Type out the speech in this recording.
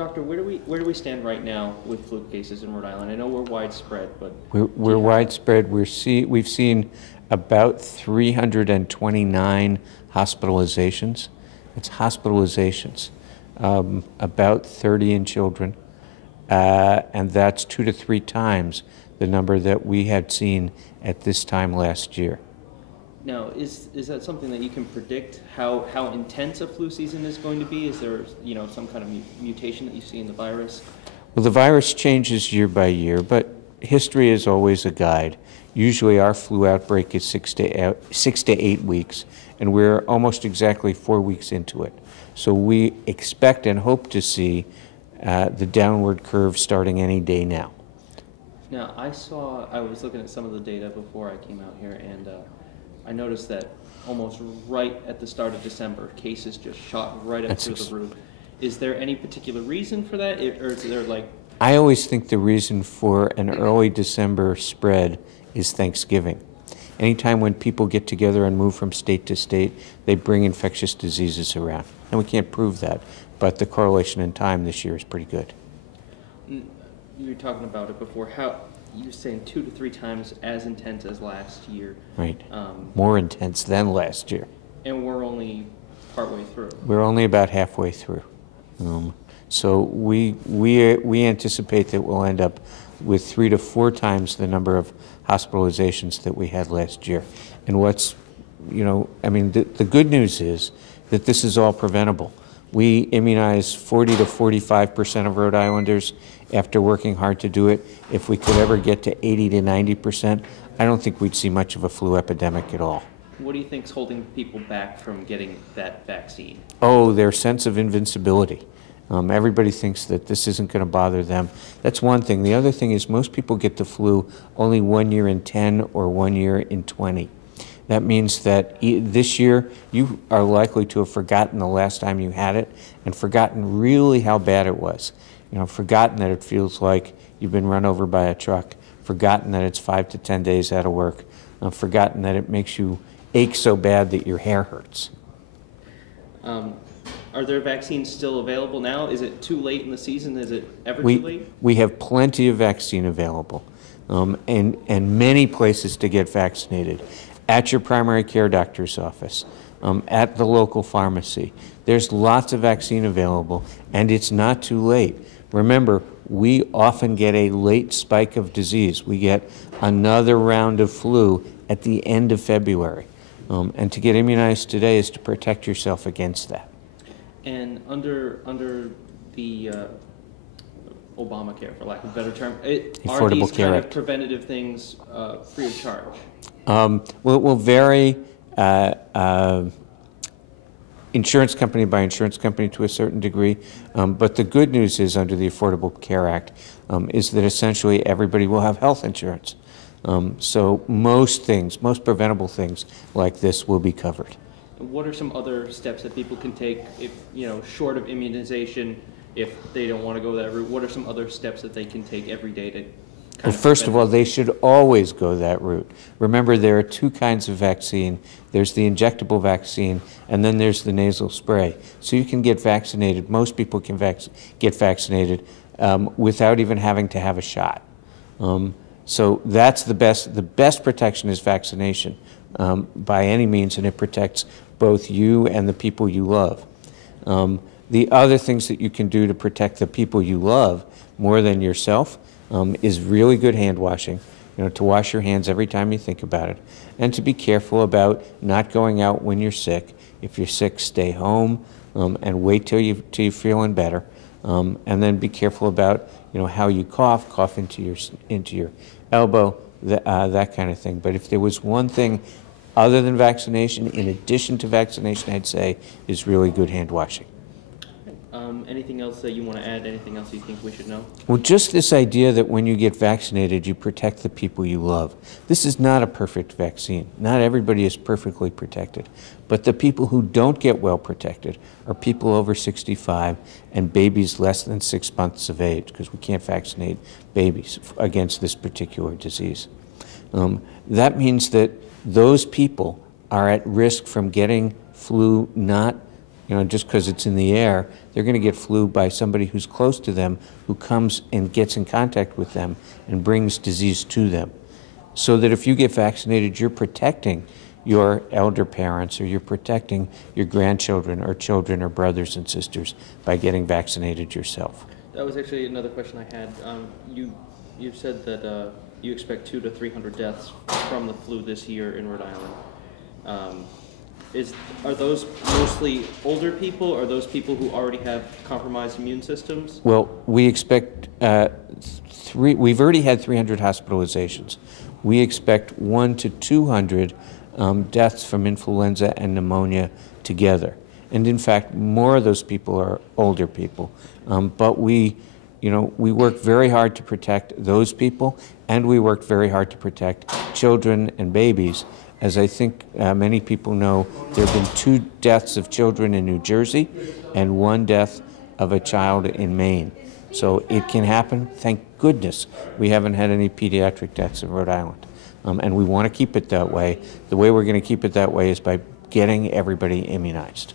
Doctor, where do we stand right now with flu cases in Rhode Island? I know we're widespread, but we're widespread. We've seen about 329 hospitalizations. It's hospitalizations, about 30 in children, and that's 2 to 3 times the number that we had seen at this time last year. now is that something that you can predict how intense a flu season is going to be? Is there some kind of mutation that you see in the virus? Well, the virus changes year by year, but history is always a guide. Usually our flu outbreak is 6 to 8 weeks, and we're almost exactly 4 weeks into it. So we expect and hope to see the downward curve starting any day now. Now, I was looking at some of the data before I came out here, and I noticed that almost right at the start of December, cases just shot right up through the roof. Is there any particular reason for that, or is there like... I always think the reason for an early December spread is Thanksgiving. Anytime when people get together and move from state to state, they bring infectious diseases around. And we can't prove that, but the correlation in time this year is pretty good. You were talking about it before. You're saying 2 to 3 times as intense as last year. Right. More intense than last year. And we're only partway through. We're only about halfway through. So we anticipate that we'll end up with 3 to 4 times the number of hospitalizations that we had last year. And the good news is that this is all preventable. We immunize 40 to 45% of Rhode Islanders after working hard to do it. If we could ever get to 80 to 90%, I don't think we'd see much of a flu epidemic at all. What do you think is holding people back from getting that vaccine? Oh, their sense of invincibility. Everybody thinks that this isn't going to bother them. That's one thing. The other thing is most people get the flu only 1 year in 10 or 1 year in 20. That means that this year you are likely to have forgotten the last time you had it and forgotten really how bad it was. Forgotten that it feels like you've been run over by a truck, forgotten that it's 5 to 10 days out of work, forgotten that it makes you ache so bad that your hair hurts. Are there vaccines still available now? Is it too late in the season? Is it ever too late? We have plenty of vaccine available and many places to get vaccinated. At your primary care doctor's office, at the local pharmacy. There's lots of vaccine available, and it's not too late. Remember, we often get a late spike of disease. We get another round of flu at the end of February. And to get immunized today is to protect yourself against that. And under the Obamacare, for lack of a better term, are these kind of preventative things free of charge? Well, it will vary insurance company by insurance company to a certain degree, but the good news is under the Affordable Care Act is that essentially everybody will have health insurance. So most preventable things like this will be covered. What are some other steps that people can take if, short of immunization, if they don't want to go that route? What are some other steps that they can take every day to Well, first of all, they should always go that route. Remember, there are 2 kinds of vaccine. There's the injectable vaccine, and then there's the nasal spray. So you can get vaccinated. Most people can get vaccinated without even having to have a shot. So that's the best. The best protection is vaccination by any means, and it protects both you and the people you love. The other things that you can do to protect the people you love more than yourself is really good hand washing, to wash your hands every time you think about it, and to be careful about not going out when you're sick. If you're sick, stay home and wait till you're feeling better, and then be careful about how you cough into your elbow, that kind of thing. But if there was one thing other than vaccination, in addition to vaccination, I'd say is really good hand washing. Anything else that you want to add? Anything else you think we should know? Well, just this idea that when you get vaccinated, you protect the people you love. This is not a perfect vaccine. Not everybody is perfectly protected. But the people who don't get well protected are people over 65 and babies less than 6 months of age, because we can't vaccinate babies against this particular disease. That means that those people are at risk from getting flu not you know, just because it's in the air. They're going to get flu by somebody who's close to them, who comes and gets in contact with them and brings disease to them. So that if you get vaccinated, you're protecting your elder parents, or you're protecting your grandchildren or children or brothers and sisters by getting vaccinated yourself. That was actually another question I had. You said that you expect 200 to 300 deaths from the flu this year in Rhode Island. Are those mostly older people, or are those people who already have compromised immune systems? Well, we expect we've already had 300 hospitalizations. We expect 100 to 200 deaths from influenza and pneumonia together. And in fact, more of those people are older people. But we work very hard to protect those people, and we work very hard to protect children and babies. As I think many people know, there have been 2 deaths of children in New Jersey and 1 death of a child in Maine. So it can happen. Thank goodness we haven't had any pediatric deaths in Rhode Island. And we want to keep it that way. The way we're going to keep it that way is by getting everybody immunized.